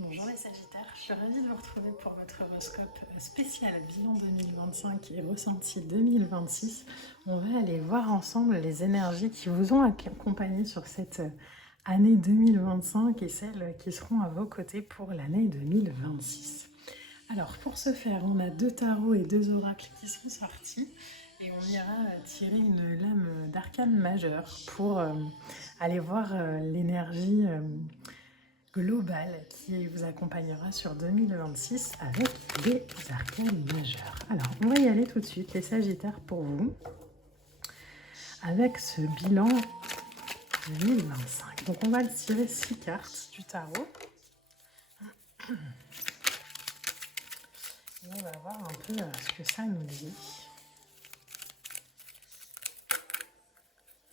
Bonjour les Sagittaires, je suis ravie de vous retrouver pour votre horoscope spécial bilan 2025 et ressenti 2026. On va aller voir ensemble les énergies qui vous ont accompagné sur cette année 2025 et celles qui seront à vos côtés pour l'année 2026. Alors pour ce faire, on a 2 tarots et 2 oracles qui sont sortis et on ira tirer une lame d'arcane majeure pour aller voir l'énergie globale qui vous accompagnera sur 2026 avec des arcanes majeures. Alors, on va y aller tout de suite, les Sagittaires, pour vous, avec ce bilan 2025. Donc, on va tirer 6 cartes du tarot. Et on va voir un peu ce que ça nous dit.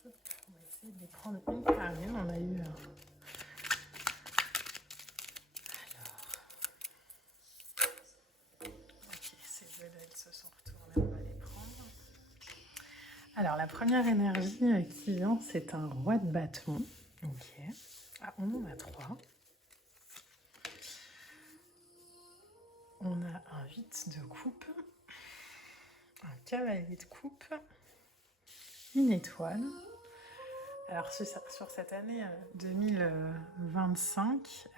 On va essayer de les prendre une par une. On a eu... se sont retournés, on va les prendre. Alors, la première énergie qui vient, c'est un roi de bâton. Ok. Ah, on en a 3. On a un 8 de coupe, un cavalier de coupe, une étoile. Alors, sur cette année 2025,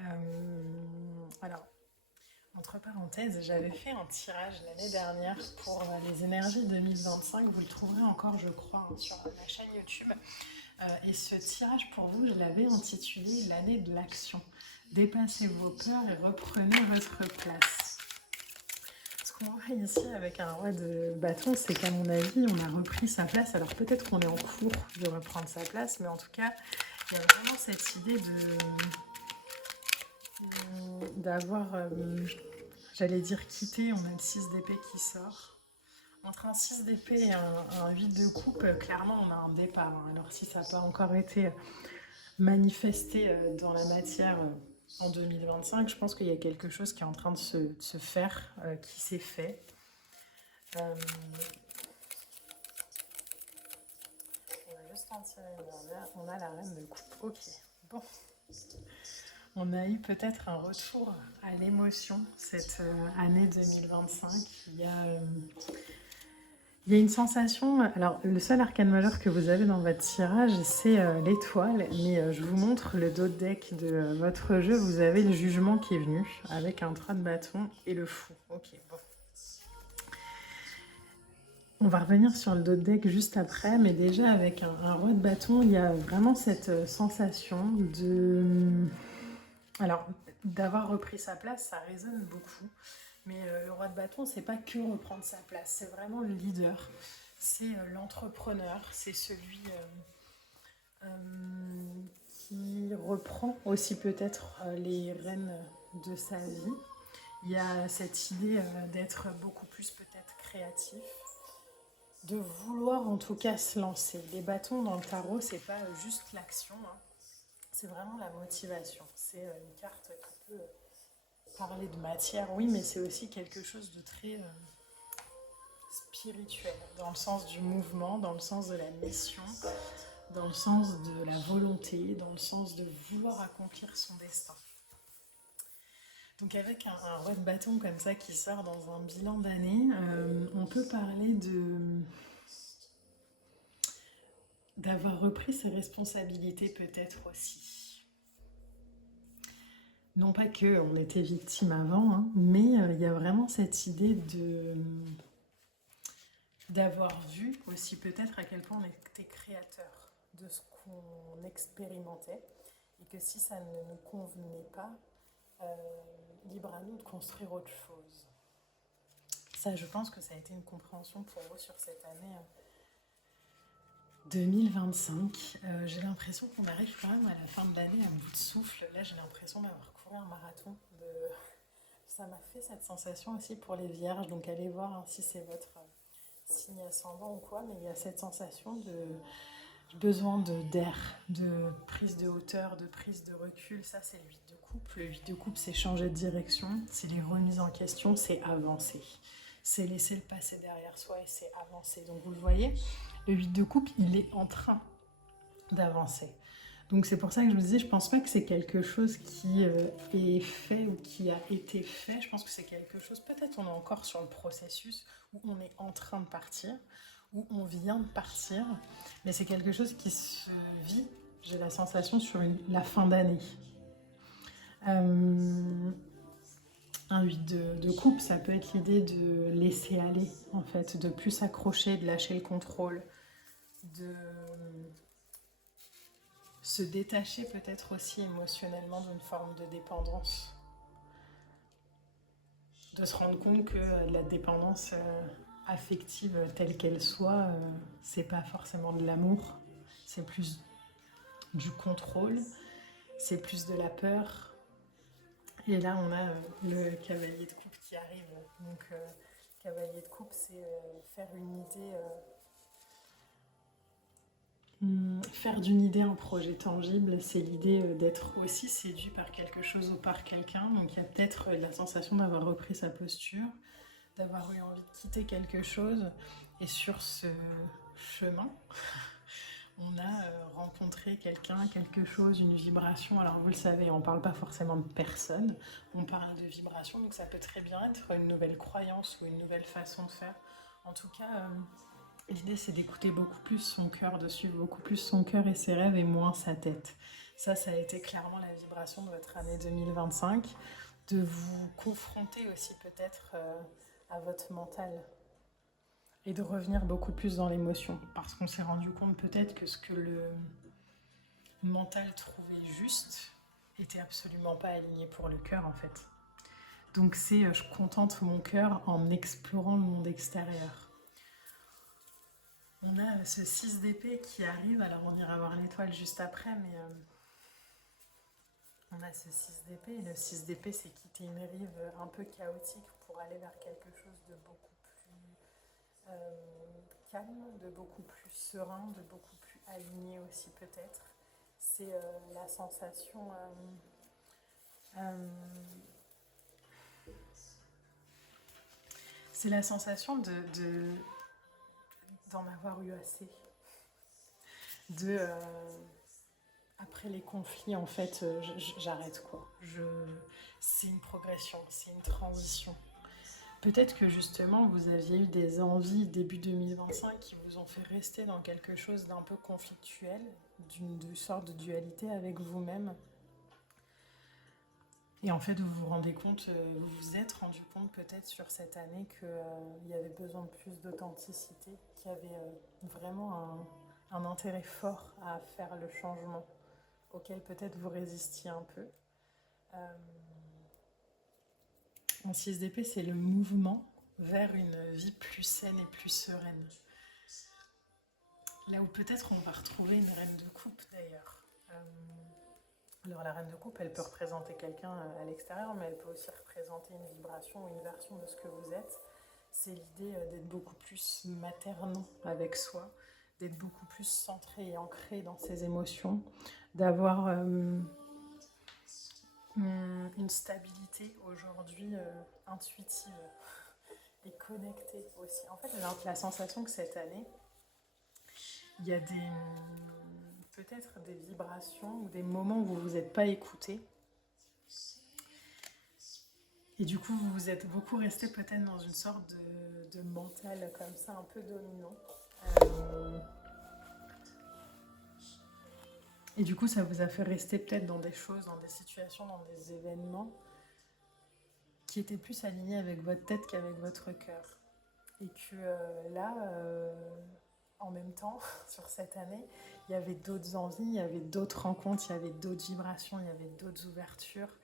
alors, entre parenthèses, j'avais fait un tirage l'année dernière pour les énergies 2025. Vous le trouverez encore, je crois, sur ma chaîne YouTube. Et ce tirage pour vous, je l'avais intitulé « L'année de l'action ». Dépassez vos peurs et reprenez votre place. Ce qu'on voit ici avec un roi de bâton, c'est qu'à mon avis, on a repris sa place. Alors peut-être qu'on est en cours de reprendre sa place, mais en tout cas, il y a vraiment cette idée d'avoir, j'allais dire quitté. On a le 6 d'épée qui sort. Entre un 6 d'épée et un 8 de coupe, clairement, on a un départ. Alors si ça n'a pas encore été manifesté dans la matière en 2025, je pense qu'il y a quelque chose qui est en train de se faire, qui s'est fait. On va juste en tirer une dernière. On a la reine de coupe. Ok, bon. On a eu peut-être un retour à l'émotion cette année 2025. Il y a une sensation. Alors, le seul arcane majeur que vous avez dans votre tirage, c'est l'étoile. Mais je vous montre le dos de deck de votre jeu. Vous avez le jugement qui est venu avec un 3 de bâton et le fou. Ok, bon. On va revenir sur le dos de deck juste après, mais déjà avec un roi de bâton, il y a vraiment cette sensation d'avoir repris sa place, ça résonne beaucoup. Mais le roi de bâton, c'est pas que reprendre sa place, c'est vraiment le leader, c'est l'entrepreneur, c'est celui qui reprend aussi peut-être les rênes de sa vie. Il y a cette idée d'être beaucoup plus peut-être créatif, de vouloir en tout cas se lancer. Les bâtons dans le tarot, c'est pas juste l'action, hein. C'est vraiment la motivation. C'est une carte qui peut parler de matière, oui, mais c'est aussi quelque chose de très spirituel, dans le sens du mouvement, dans le sens de la mission, dans le sens de la volonté, dans le sens de vouloir accomplir son destin. Donc avec un roi de bâton comme ça qui sort dans un bilan d'année, on peut parler d'avoir repris ses responsabilités peut-être aussi. Non pas qu'on était victime avant, hein, mais il y a vraiment cette idée d'avoir vu aussi peut-être à quel point on était créateur de ce qu'on expérimentait et que si ça ne nous convenait pas, libre à nous de construire autre chose. Ça, je pense que ça a été une compréhension pour vous sur cette année 2025. J'ai l'impression qu'on arrive quand même à la fin de l'année à bout de souffle. Là, j'ai l'impression d'avoir couru un marathon. Ça m'a fait cette sensation aussi pour les vierges. Donc, allez voir hein, si c'est votre signe ascendant ou quoi. Mais il y a cette sensation de besoin d'air, de prise de hauteur, de prise de recul. Ça, c'est le 8 de coupe. Le 8 de coupe, c'est changer de direction. C'est les remises en question. C'est avancer. C'est laisser le passé derrière soi et c'est avancer. Donc, vous le voyez, le 8 de coupe, il est en train d'avancer. Donc c'est pour ça que je me disais, je pense pas que c'est quelque chose qui est fait ou qui a été fait. Je pense que c'est quelque chose, peut-être on est encore sur le processus, où on est en train de partir, où on vient de partir, mais c'est quelque chose qui se vit, j'ai la sensation, sur la fin d'année. Un 8 de coupe, ça peut être l'idée de laisser aller, en fait, de plus s'accrocher, de lâcher le contrôle, de se détacher peut-être aussi émotionnellement d'une forme de dépendance. De se rendre compte que la dépendance affective telle qu'elle soit, c'est pas forcément de l'amour, c'est plus du contrôle, c'est plus de la peur. Et là, on a le cavalier de coupe qui arrive. Donc, cavalier de coupe, c'est faire une idée, faire d'une idée un projet tangible. C'est l'idée d'être aussi séduit par quelque chose ou par quelqu'un. Donc, il y a peut-être la sensation d'avoir repris sa posture, d'avoir eu envie de quitter quelque chose. Et sur ce chemin, on a rencontré quelqu'un, quelque chose, une vibration. Alors vous le savez, on ne parle pas forcément de personne, on parle de vibration, donc ça peut très bien être une nouvelle croyance ou une nouvelle façon de faire. En tout cas, l'idée c'est d'écouter beaucoup plus son cœur, de suivre beaucoup plus son cœur et ses rêves et moins sa tête. Ça a été clairement la vibration de votre année 2025, de vous confronter aussi peut-être à votre mental, et de revenir beaucoup plus dans l'émotion. Parce qu'on s'est rendu compte peut-être que ce que le mental trouvait juste était absolument pas aligné pour le cœur en fait. Donc c'est je contente mon cœur en explorant le monde extérieur. On a ce 6 d'épée qui arrive, alors on ira voir l'étoile juste après, mais on a ce 6 d'épée. Et le 6 d'épée, c'est quitter une rive un peu chaotique pour aller vers quelque chose de beaucoup plus calme, de beaucoup plus serein, de beaucoup plus aligné aussi peut-être. C'est la sensation c'est la sensation d'en avoir eu assez. De après les conflits en fait j'arrête quoi. C'est une progression, c'est une transition. Peut-être que justement vous aviez eu des envies début 2025 qui vous ont fait rester dans quelque chose d'un peu conflictuel, d'une sorte de dualité avec vous-même. Et en fait vous vous rendez compte, vous vous êtes rendu compte peut-être sur cette année qu'il y avait besoin de plus d'authenticité, qu'il y avait vraiment un intérêt fort à faire le changement auquel peut-être vous résistiez un peu. En 6 d'épée, c'est le mouvement vers une vie plus saine et plus sereine. Là où peut-être on va retrouver une reine de coupe d'ailleurs. Alors la reine de coupe, elle peut représenter quelqu'un à l'extérieur, mais elle peut aussi représenter une vibration ou une version de ce que vous êtes. C'est l'idée d'être beaucoup plus maternant avec soi, d'être beaucoup plus centré et ancré dans ses émotions, d'avoir une stabilité aujourd'hui intuitive et connectée aussi. En fait, j'ai la sensation que cette année, il y a peut-être des vibrations ou des moments où vous ne vous êtes pas écouté. Et du coup, vous vous êtes beaucoup resté peut-être dans une sorte de mental comme ça, un peu dominant. Et du coup, ça vous a fait rester peut-être dans des choses, dans des situations, dans des événements qui étaient plus alignés avec votre tête qu'avec votre cœur. Et que là, en même temps, sur cette année, il y avait d'autres envies, il y avait d'autres rencontres, il y avait d'autres vibrations, il y avait d'autres ouvertures.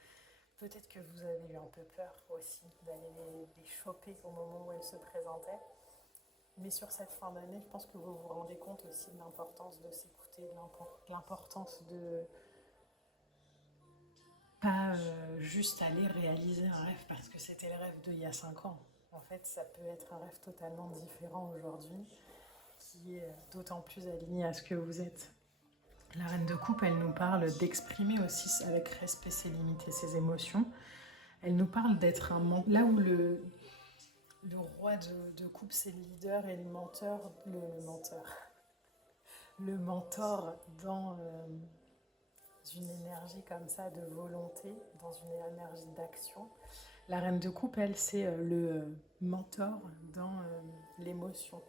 Peut-être que vous avez eu un peu peur aussi d'aller les choper au moment où elles se présentaient. Mais sur cette fin d'année, je pense que vous vous rendez compte aussi de l'importance de s'écouter, de l'importance de pas juste aller réaliser un rêve parce que c'était le rêve d'il y a 5 ans. En fait, ça peut être un rêve totalement différent aujourd'hui, qui est d'autant plus aligné à ce que vous êtes. La reine de coupe, elle nous parle d'exprimer aussi avec respect ses limites et ses émotions. Elle nous parle d'être un mentor. Là où le roi de coupe, c'est le leader et le mentor. Le mentor dans une énergie comme ça de volonté, dans une énergie d'action. La reine de coupe, elle, c'est le mentor dans l'émotion.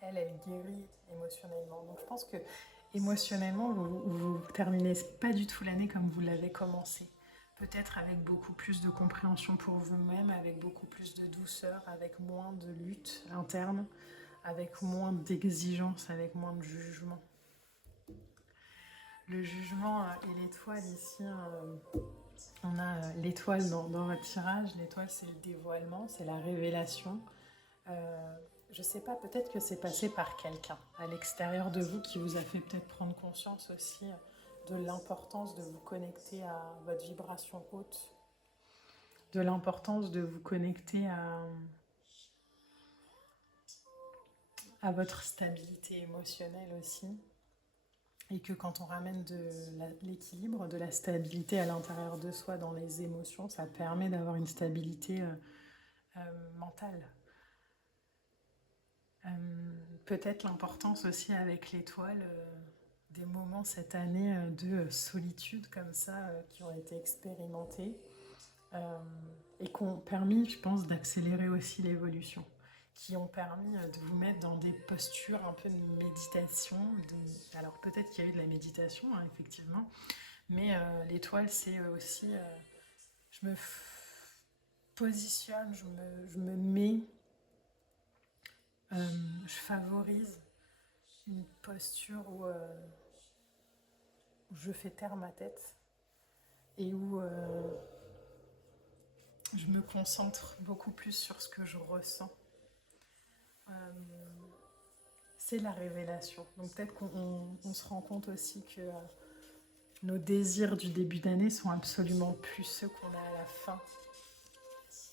Elle guérit émotionnellement. Donc je pense que émotionnellement, vous terminez pas du tout l'année comme vous l'avez commencé. Peut-être avec beaucoup plus de compréhension pour vous-même, avec beaucoup plus de douceur, avec moins de lutte interne, avec moins d'exigence, avec moins de jugement. Le jugement et l'étoile ici, on a l'étoile dans votre tirage. L'étoile, c'est le dévoilement, c'est la révélation. Je sais pas, peut-être que c'est passé par quelqu'un à l'extérieur de vous qui vous a fait peut-être prendre conscience aussi de l'importance de vous connecter à votre vibration haute, de l'importance de vous connecter à votre stabilité émotionnelle aussi. Et que quand on ramène de l'équilibre, de la stabilité à l'intérieur de soi dans les émotions, ça permet d'avoir une stabilité mentale. Peut-être l'importance aussi avec l'étoile des moments cette année de solitude comme ça qui ont été expérimentés et qui ont permis, je pense, d'accélérer aussi l'évolution, qui ont permis de vous mettre dans des postures un peu de méditation. Alors peut-être qu'il y a eu de la méditation, hein, effectivement, mais l'étoile, c'est aussi, je me positionne, je me mets, je favorise une posture où je fais taire ma tête et où je me concentre beaucoup plus sur ce que je ressens. C'est la révélation. Donc peut-être qu'on se rend compte aussi que nos désirs du début d'année sont absolument plus ceux qu'on a à la fin.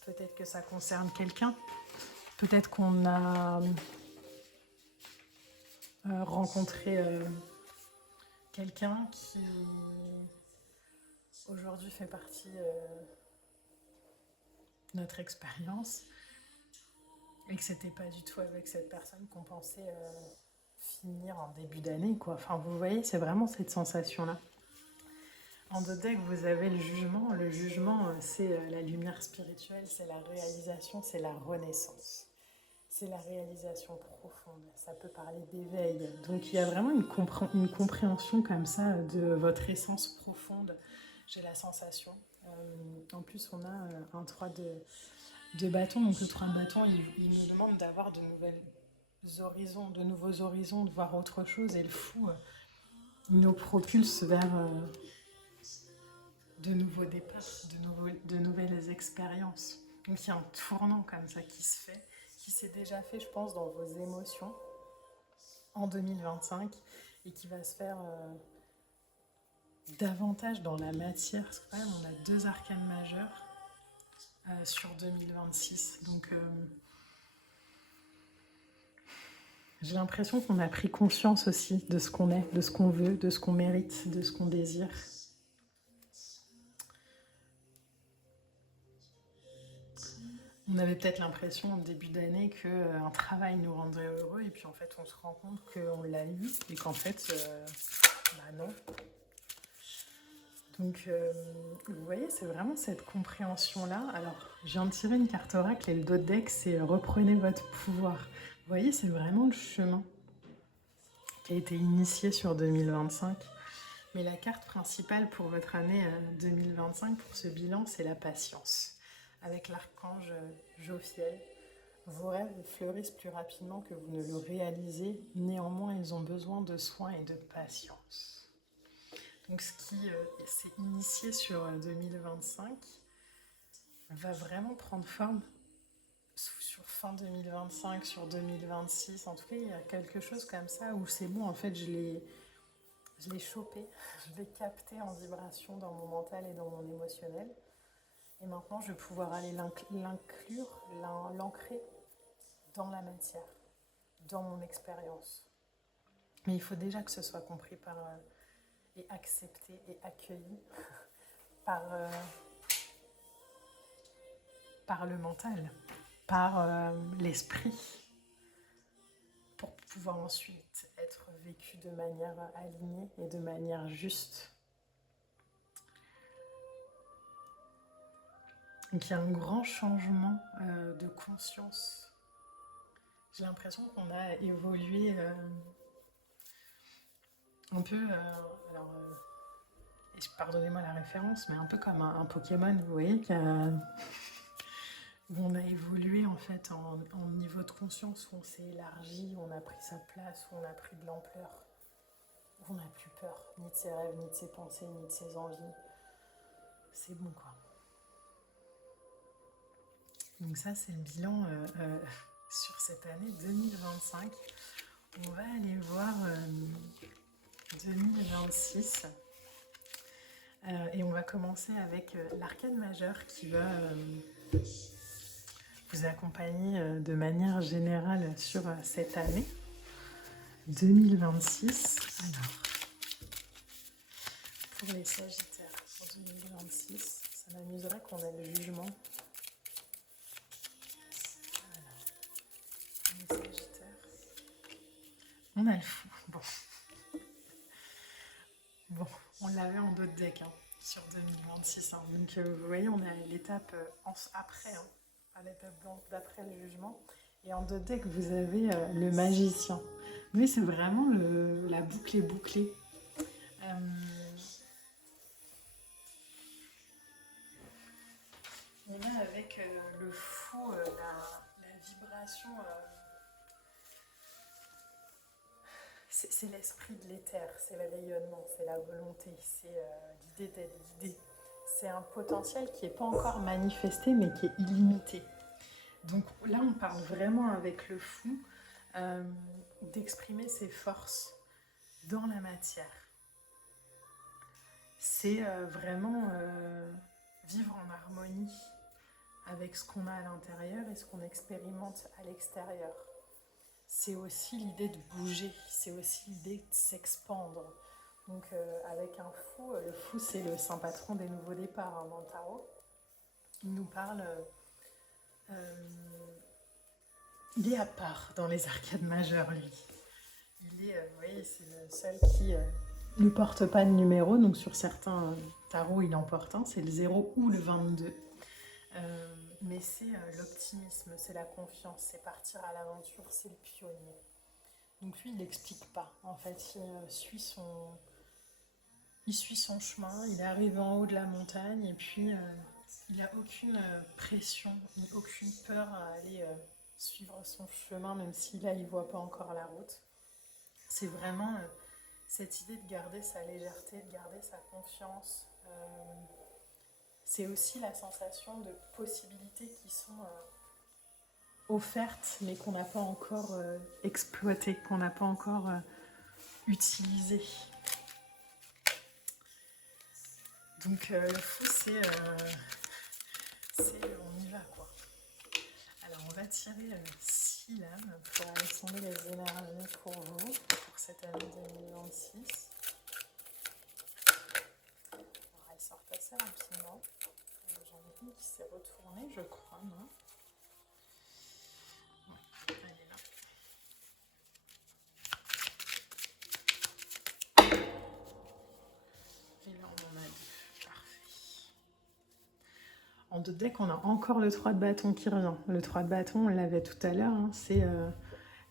Peut-être que ça concerne quelqu'un. Peut-être qu'on a rencontré quelqu'un qui aujourd'hui fait partie de notre expérience et que c'était pas du tout avec cette personne qu'on pensait finir en début d'année, quoi. Enfin, vous voyez, c'est vraiment cette sensation-là. En deux decks, vous avez le jugement. Le jugement, c'est la lumière spirituelle, c'est la réalisation, c'est la renaissance. C'est la réalisation profonde. Ça peut parler d'éveil. Donc, il y a vraiment une compréhension comme ça de votre essence profonde. J'ai la sensation. En plus, on a un 3 de bâton. Donc, le 3 de bâton, il nous demande d'avoir de nouveaux horizons, de voir autre chose. Et le fou, il nous propulse vers de nouveaux départs, de nouvelles expériences. Donc il y a un tournant comme ça qui se fait, qui s'est déjà fait, je pense, dans vos émotions en 2025 et qui va se faire davantage dans la matière. Parce que quand même, on a 2 arcanes majeures sur 2026. Donc j'ai l'impression qu'on a pris conscience aussi de ce qu'on est, de ce qu'on veut, de ce qu'on mérite, de ce qu'on désire. On avait peut-être l'impression en début d'année qu'un travail nous rendrait heureux et puis en fait on se rend compte qu'on l'a eu et qu'en fait bah non. Donc vous voyez, c'est vraiment cette compréhension-là. Alors je viens de tirer une carte oracle et le dos de deck c'est reprenez votre pouvoir. Vous voyez, c'est vraiment le chemin qui a été initié sur 2025. Mais la carte principale pour votre année 2025, pour ce bilan, c'est la patience. Avec l'archange Jophiel, vos rêves fleurissent plus rapidement que vous ne le réalisez. Néanmoins, ils ont besoin de soins et de patience. Donc ce qui s'est initié sur 2025 va vraiment prendre forme sur fin 2025, sur 2026. En tout cas, il y a quelque chose comme ça où c'est bon, en fait, je l'ai chopé, je l'ai capté en vibration dans mon mental et dans mon émotionnel. Et maintenant, je vais pouvoir aller l'inclure, l'ancrer dans la matière, dans mon expérience. Mais il faut déjà que ce soit compris et accepté et accueilli par le mental, par l'esprit, pour pouvoir ensuite être vécu de manière alignée et de manière juste. Donc il y a un grand changement de conscience. J'ai l'impression qu'on a évolué un peu, pardonnez-moi la référence, mais un peu comme un Pokémon, vous voyez, où on a évolué en fait en niveau de conscience, où on s'est élargi, où on a pris sa place, où on a pris de l'ampleur, où on n'a plus peur, ni de ses rêves, ni de ses pensées, ni de ses envies. C'est bon quoi. Donc ça c'est le bilan sur cette année 2025. On va aller voir 2026 et on va commencer avec l'arcane majeur qui va vous accompagner de manière générale sur cette année 2026. Alors, pour les Sagittaires, pour 2026, ça m'amuserait qu'on ait le jugement. Voilà. Les Sagittaires. On a le fou. Bon, on l'avait en d'autres decks sur 2026. Donc vous voyez, on est à l'étape après, à l'étape d'après le jugement. Et en d'autres decks, vous avez le magicien. Oui, c'est vraiment la boucle est bouclée. On a avec le fou la vibration. C'est l'esprit de l'éther, c'est le rayonnement, c'est la volonté, c'est l'idée d'être guidé. C'est un potentiel qui n'est pas encore manifesté, mais qui est illimité. Donc là, on parle vraiment avec le fou d'exprimer ses forces dans la matière. C'est vraiment vivre en harmonie avec ce qu'on a à l'intérieur et ce qu'on expérimente à l'extérieur. C'est aussi l'idée de bouger, c'est aussi l'idée de s'expandre. Donc avec un fou, le fou c'est le saint patron des nouveaux départs dans le tarot. Il nous parle, il est à part dans les arcades majeures lui. Il est, vous voyez, c'est le seul qui ne porte pas de numéro, donc sur certains tarots il en porte un, c'est le 0 ou le 22. Mais c'est l'optimisme, c'est la confiance, c'est partir à l'aventure, c'est le pionnier. Donc lui, il n'explique pas. En fait, il suit son chemin, il est arrivé en haut de la montagne et puis il n'a aucune pression, ni aucune peur à aller suivre son chemin, même si là, il ne voit pas encore la route. C'est vraiment cette idée de garder sa légèreté, de garder sa confiance. C'est aussi la sensation de possibilités qui sont offertes, mais qu'on n'a pas encore exploitées, qu'on n'a pas encore utilisées. Donc le fou, c'est on y va quoi. Alors on va tirer 6 lames pour aller sonder les énergies pour vous, pour cette année 2026. Alors elles sortent assez rapidement. J'en ai une qui s'est retournée, je crois, non ? Ouais, elle est là. Et là, on en a deux. Parfait. En deux decks, on a encore le 3 de bâton qui revient. Le 3 de bâton, on l'avait tout à l'heure, c'est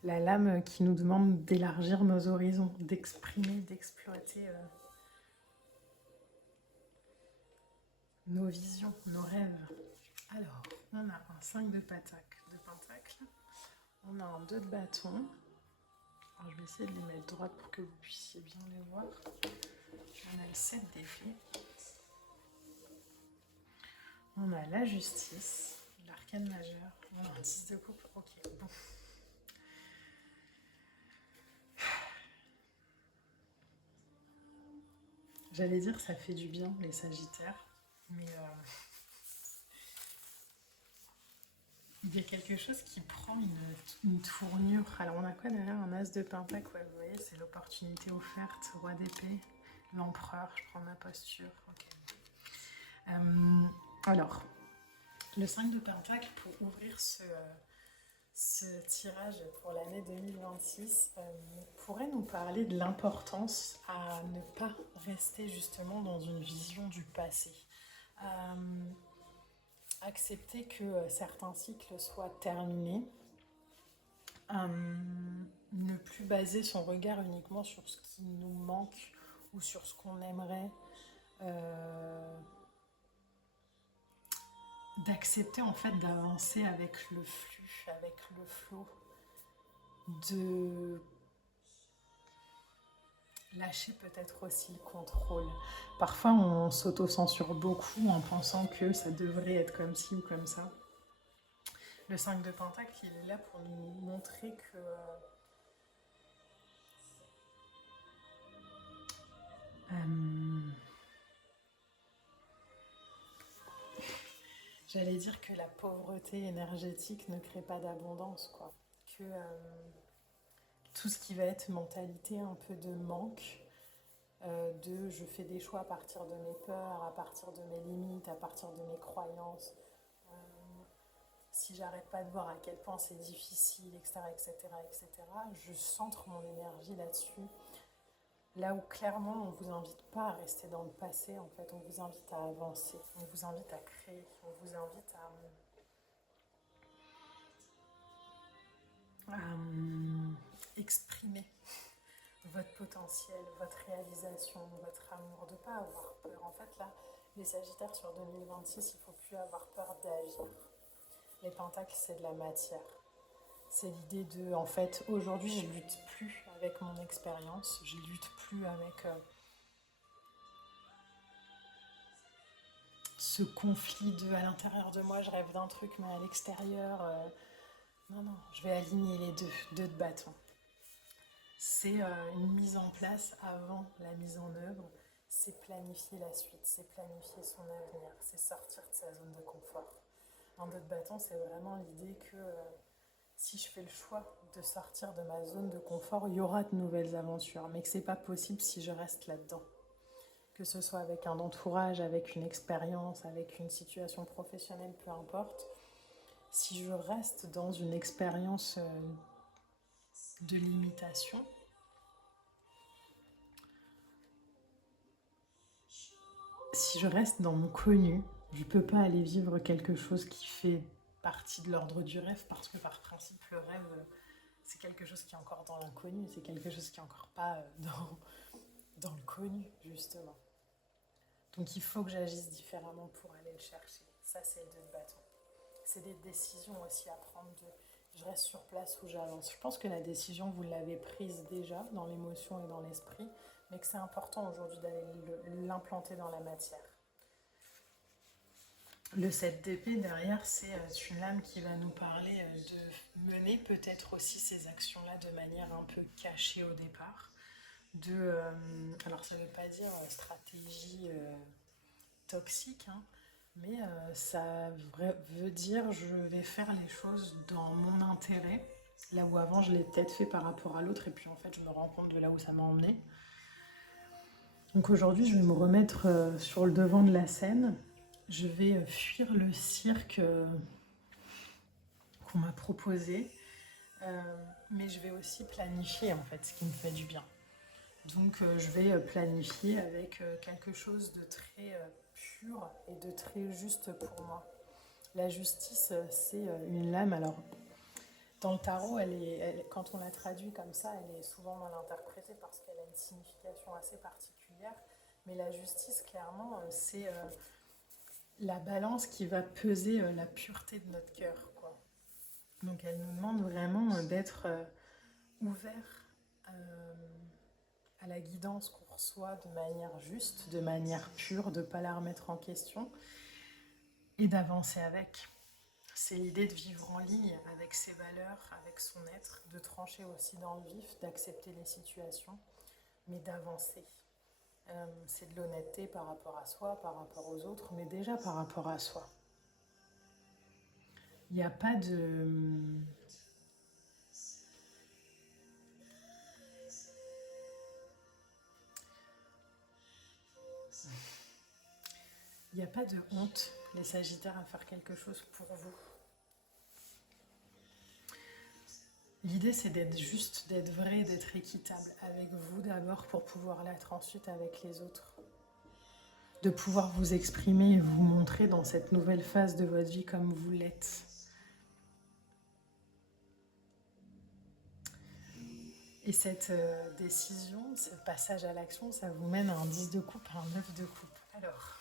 la lame qui nous demande d'élargir nos horizons, d'exprimer, d'exploiter nos visions, nos rêves. Alors, on a un 5 de pentacle, on a un 2 de bâton. Alors, je vais essayer de les mettre droites pour que vous puissiez bien les voir. On a le 7 d'épée. On a la justice, l'arcane majeur. On a un 10 de coupe. Ok, bon. J'allais dire ça fait du bien, les sagittaires, mais il y a quelque chose qui prend une tournure. Alors on a quoi derrière? Un as de pentacle, ouais, vous voyez, c'est l'opportunité offerte, roi d'épée, l'empereur, je prends ma posture. Ok. Alors, le 5 de pentacle, pour ouvrir Ce tirage pour l'année 2026 pourrait nous parler de l'importance à ne pas rester justement dans une vision du passé. Euh, Accepter que certains cycles soient terminés. Ne plus baser son regard uniquement sur ce qui nous manque ou sur ce qu'on aimerait. D'accepter en fait d'avancer avec le flux, avec le flow, de lâcher peut-être aussi le contrôle. Parfois on s'auto-censure beaucoup en pensant que ça devrait être comme ci ou comme ça. Le 5 de Pentacle, il est là pour nous montrer que j'allais dire que la pauvreté énergétique ne crée pas d'abondance, quoi. Que tout ce qui va être mentalité un peu de manque, de je fais des choix à partir de mes peurs, à partir de mes limites, à partir de mes croyances. Si j'arrête pas de voir à quel point c'est difficile, etc., etc., etc., je centre mon énergie là-dessus. Là où clairement on ne vous invite pas à rester dans le passé, en fait, on vous invite à avancer, on vous invite à créer, on vous invite à exprimer votre potentiel, votre réalisation, votre amour, de ne pas avoir peur. En fait, là, les Sagittaires sur 2026, il ne faut plus avoir peur d'agir. Les Pentacles, c'est de la matière. C'est l'idée de, en fait, aujourd'hui, je lutte plus avec mon expérience, je lutte plus avec ce conflit de à l'intérieur de moi, je rêve d'un truc, mais à l'extérieur, non, non, je vais aligner les deux de bâton. C'est une mise en place avant la mise en œuvre, c'est planifier la suite, c'est planifier son avenir, c'est sortir de sa zone de confort. Un deux de bâton, c'est vraiment l'idée que si je fais le choix de sortir de ma zone de confort, il y aura de nouvelles aventures, mais que c'est pas possible si je reste là-dedans. Que ce soit avec un entourage, avec une expérience, avec une situation professionnelle, peu importe. Si je reste dans une expérience de limitation, si je reste dans mon connu, je ne peux pas aller vivre quelque chose qui fait partie de l'ordre du rêve parce que par principe le rêve c'est quelque chose qui est encore dans l'inconnu, c'est quelque chose qui est encore pas dans le connu justement. Donc il faut que j'agisse différemment pour aller le chercher. Ça c'est le deux de bâton. C'est des décisions aussi à prendre de je reste sur place ou j'avance. Je pense que la décision vous l'avez prise déjà dans l'émotion et dans l'esprit, mais que c'est important aujourd'hui d'aller l'implanter dans la matière. Le 7 d'épée derrière, c'est une lame qui va nous parler de mener peut-être aussi ces actions-là de manière un peu cachée au départ. Alors ça ne veut pas dire stratégie toxique, hein, mais ça veut dire je vais faire les choses dans mon intérêt, là où avant je l'ai peut-être fait par rapport à l'autre, et puis en fait je me rends compte de là où ça m'a emmené. Donc aujourd'hui je vais me remettre sur le devant de la scène. Je vais fuir le cirque qu'on m'a proposé, mais je vais aussi planifier en fait ce qui me fait du bien. Donc je vais planifier avec quelque chose de très pur et de très juste pour moi. La justice, c'est une lame. Alors dans le tarot, quand on la traduit comme ça, elle est souvent mal interprétée parce qu'elle a une signification assez particulière. Mais la justice, clairement, c'est la balance qui va peser la pureté de notre cœur, quoi. Donc elle nous demande vraiment d'être ouvert à la guidance qu'on reçoit de manière juste, de manière pure, de ne pas la remettre en question et d'avancer avec. C'est l'idée de vivre en ligne avec ses valeurs, avec son être, de trancher aussi dans le vif, d'accepter les situations, mais d'avancer. C'est de l'honnêteté par rapport à soi, par rapport aux autres, mais déjà par rapport à soi. Il n'y a pas de... Il n'y a pas de honte, les Sagittaires, à faire quelque chose pour vous. L'idée, c'est d'être juste, d'être vrai, d'être équitable avec vous d'abord pour pouvoir l'être ensuite avec les autres. De pouvoir vous exprimer et vous montrer dans cette nouvelle phase de votre vie comme vous l'êtes. Et cette décision, ce passage à l'action, ça vous mène à un 10 de coupe, à un 9 de coupe. Alors,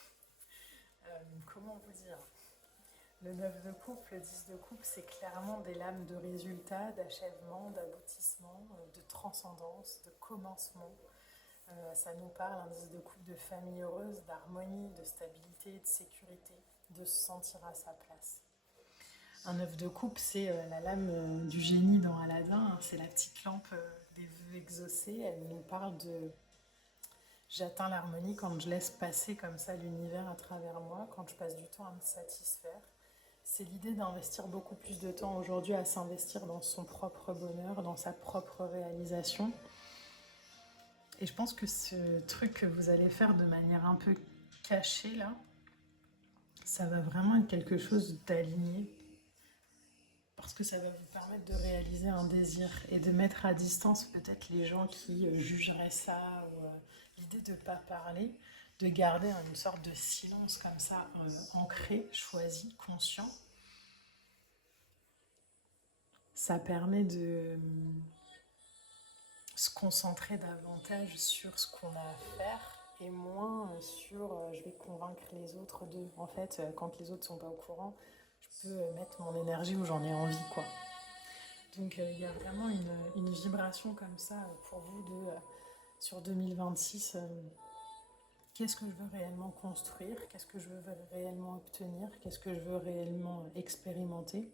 comment vous dire? Le 9 de coupe, le 10 de coupe, c'est clairement des lames de résultats, d'achèvement, d'aboutissement, de transcendance, de commencement. Ça nous parle, un 10 de coupe, de famille heureuse, d'harmonie, de stabilité, de sécurité, de se sentir à sa place. Un 9 de coupe, c'est la lame du génie dans Aladdin, c'est la petite lampe des vœux exaucés. Elle nous parle de j'atteins l'harmonie quand je laisse passer comme ça l'univers à travers moi, quand je passe du temps à me satisfaire. C'est l'idée d'investir beaucoup plus de temps aujourd'hui à s'investir dans son propre bonheur, dans sa propre réalisation. Et je pense que ce truc que vous allez faire de manière un peu cachée là, ça va vraiment être quelque chose d'aligné. Parce que ça va vous permettre de réaliser un désir et de mettre à distance peut-être les gens qui jugeraient ça ou l'idée de ne pas parler, de garder une sorte de silence comme ça, ancré, choisi, conscient. Ça permet de se concentrer davantage sur ce qu'on a à faire et moins sur je vais convaincre les autres d'eux. En fait, quand les autres ne sont pas au courant, je peux mettre mon énergie où j'en ai envie, quoi. Donc il y a vraiment une vibration comme ça pour vous de sur 2026. Qu'est-ce que je veux réellement construire? Qu'est-ce que je veux réellement obtenir? Qu'est-ce que je veux réellement expérimenter?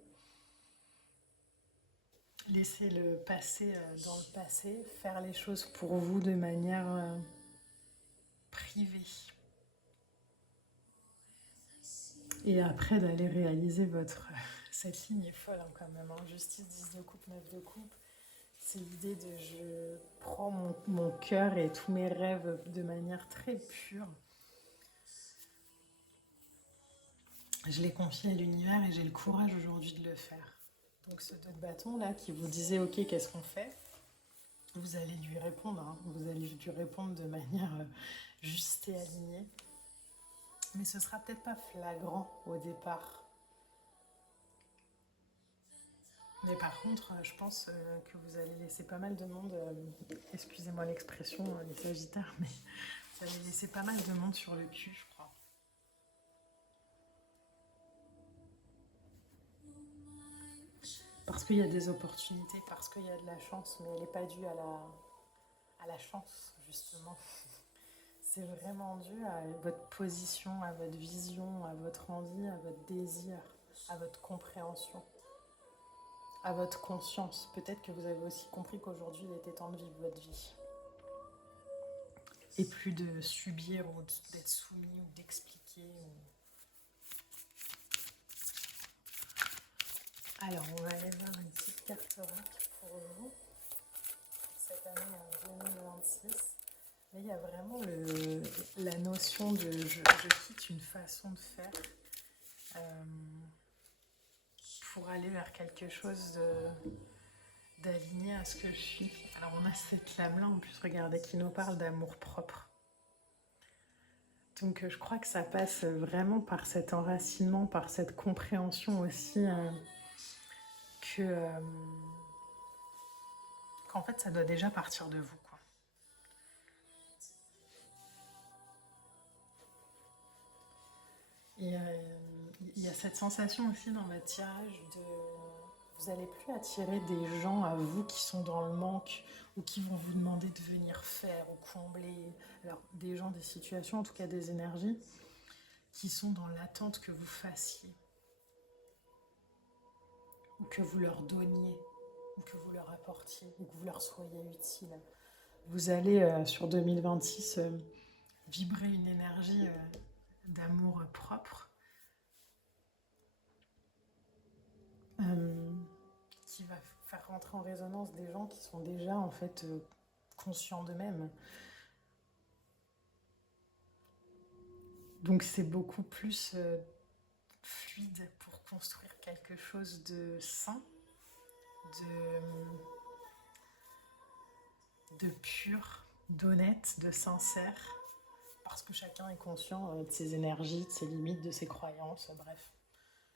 Laissez le passé dans le passé, faire les choses pour vous de manière privée. Et après d'aller réaliser votre... Cette ligne est folle hein, quand même. Hein. Justice 10 de coupe, 9 de coupe. C'est l'idée de je prends mon cœur et tous mes rêves de manière très pure. Je les confie à l'univers et j'ai le courage aujourd'hui de le faire. Donc ce 2 de bâton là qui vous disait ok qu'est-ce qu'on fait, vous allez lui répondre. Hein. Vous allez lui répondre de manière juste et alignée. Mais ce sera peut-être pas flagrant au départ. Mais par contre, je pense que vous allez laisser pas mal de monde, excusez-moi l'expression, les sagittaires, mais vous allez laisser pas mal de monde sur le cul, je crois. Parce qu'il y a des opportunités, parce qu'il y a de la chance, mais elle n'est pas due à la chance, justement. C'est vraiment dû à votre position, à votre vision, à votre envie, à votre désir, à votre compréhension, à votre conscience. Peut-être que vous avez aussi compris qu'aujourd'hui, il était temps de vivre votre vie. Et plus de subir ou d'être soumis ou d'expliquer. Alors, on va aller voir une petite carte oracle pour vous, cette année en 2026. Là, il y a vraiment la notion de je quitte une façon de faire pour aller vers quelque chose d'aligné à ce que je suis. Alors, on a cette lame-là, en plus, regardez, qui nous parle d'amour propre. Donc, je crois que ça passe vraiment par cet enracinement, par cette compréhension aussi qu'en fait, ça doit déjà partir de vous, quoi. Et il y a cette sensation aussi dans votre tirage de... Vous n'allez plus attirer des gens à vous qui sont dans le manque ou qui vont vous demander de venir faire ou combler. Alors, des gens, des situations, en tout cas des énergies, qui sont dans l'attente que vous fassiez ou que vous leur donniez ou que vous leur apportiez ou que vous leur soyez utile. Vous allez, sur 2026, vibrer une énergie d'amour propre qui va faire rentrer en résonance des gens qui sont déjà en fait conscients d'eux-mêmes. Donc c'est beaucoup plus fluide pour construire quelque chose de sain, de pur, d'honnête, de sincère, parce que chacun est conscient de ses énergies, de ses limites, de ses croyances, bref.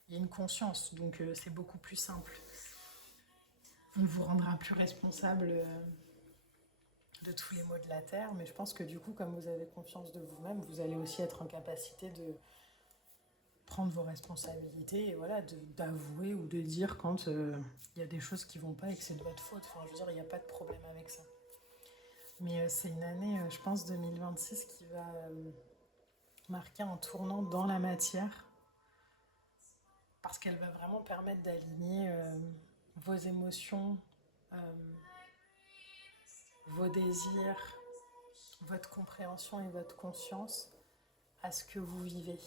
Il y a une conscience, donc c'est beaucoup plus simple. On vous rendra plus responsable de tous les maux de la terre, mais je pense que du coup, comme vous avez confiance de vous-même, vous allez aussi être en capacité de prendre vos responsabilités et voilà, d'avouer ou de dire quand il y a des choses qui vont pas et que c'est de votre faute. Enfin, je veux dire, il n'y a pas de problème avec ça. Mais c'est une année, je pense, 2026 qui va marquer un tournant dans la matière parce qu'elle va vraiment permettre d'aligner vos émotions, euh, vos désirs, votre compréhension et votre conscience à ce que vous vivez.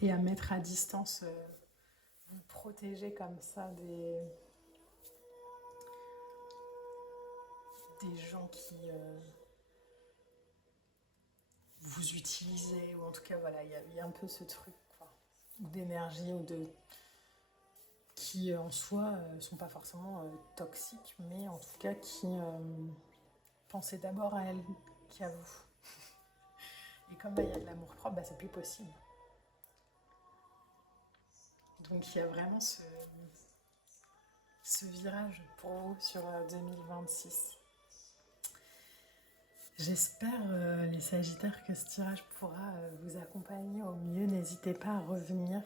Et à mettre à distance, vous protéger comme ça des gens qui vous utilisez, ou en tout cas, voilà, il y a un peu ce truc, quoi, d'énergie ou de qui en soi sont pas forcément toxiques, mais en tout cas qui pensez d'abord à elle qu'à vous. Et comme il y a de l'amour propre, c'est plus possible. Donc il y a vraiment ce virage pour vous sur 2026. J'espère, les Sagittaires, que ce tirage pourra vous accompagner au mieux. N'hésitez pas à revenir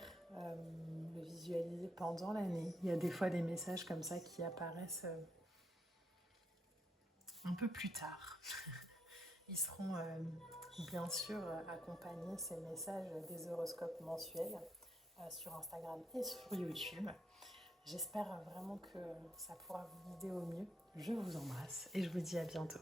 le visualiser pendant l'année. Il y a des fois des messages comme ça qui apparaissent un peu plus tard. Ils seront bien sûr accompagnés, ces messages, des horoscopes mensuels sur Instagram et sur YouTube. J'espère vraiment que ça pourra vous guider au mieux. Je vous embrasse et je vous dis à bientôt.